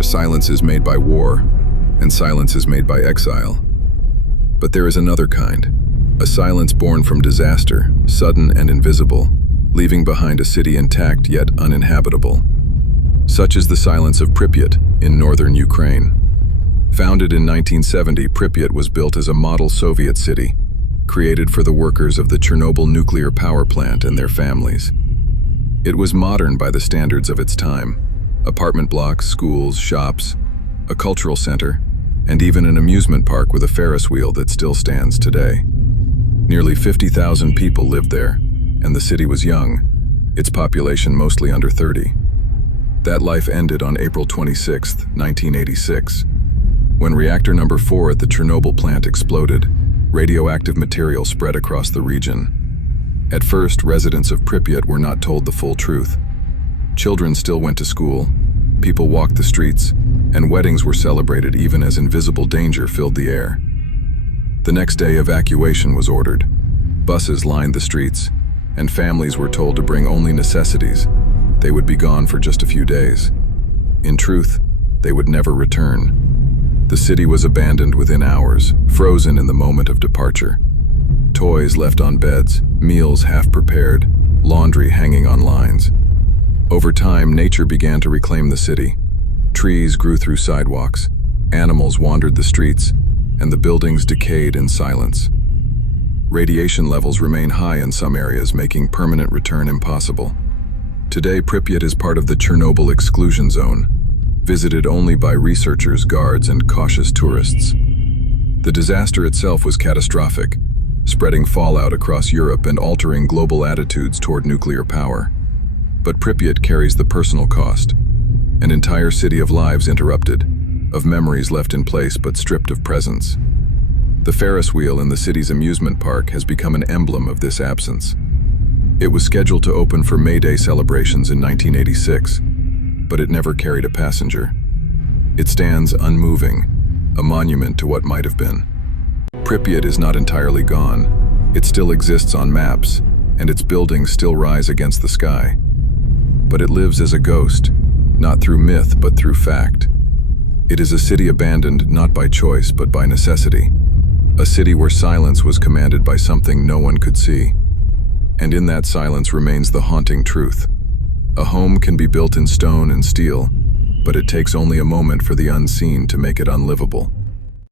are silences made by war, and silences made by exile. But there is another kind, a silence born from disaster, sudden and invisible, leaving behind a city intact yet uninhabitable. Such is the silence of Pripyat in northern Ukraine. Founded in 1970, Pripyat was built as a model Soviet city, created for the workers of the Chernobyl nuclear power plant and their families. It was modern by the standards of its time. Apartment blocks, schools, shops, a cultural center, and even an amusement park with a Ferris wheel that still stands today. Nearly 50,000 people lived there, and the city was young, its population mostly under 30. That life ended on April 26, 1986, when reactor number 4 at the Chernobyl plant exploded. Radioactive material spread across the region. At first, residents of Pripyat were not told the full truth. Children still went to school, people walked the streets, and weddings were celebrated even as invisible danger filled the air. The next day, evacuation was ordered. Buses lined the streets, and families were told to bring only necessities. They would be gone for just a few days. In truth, they would never return. The city was abandoned within hours, frozen in the moment of departure. Toys left on beds, meals half prepared, laundry hanging on lines. Over time, nature began to reclaim the city. Trees grew through sidewalks, animals wandered the streets, and the buildings decayed in silence. Radiation levels remain high in some areas, making permanent return impossible. Today, Pripyat is part of the Chernobyl exclusion zone, visited only by researchers, guards, and cautious tourists. The disaster itself was catastrophic, spreading fallout across Europe and altering global attitudes toward nuclear power. But Pripyat carries the personal cost. An entire city of lives interrupted, of memories left in place but stripped of presence. The Ferris wheel in the city's amusement park has become an emblem of this absence. It was scheduled to open for May Day celebrations in 1986, but it never carried a passenger. It stands unmoving, a monument to what might have been. Pripyat is not entirely gone. It still exists on maps, and its buildings still rise against the sky. But it lives as a ghost, not through myth but through fact. It is a city abandoned not by choice but by necessity. A city where silence was commanded by something no one could see. And in that silence remains the haunting truth. A home can be built in stone and steel, but it takes only a moment for the unseen to make it unlivable.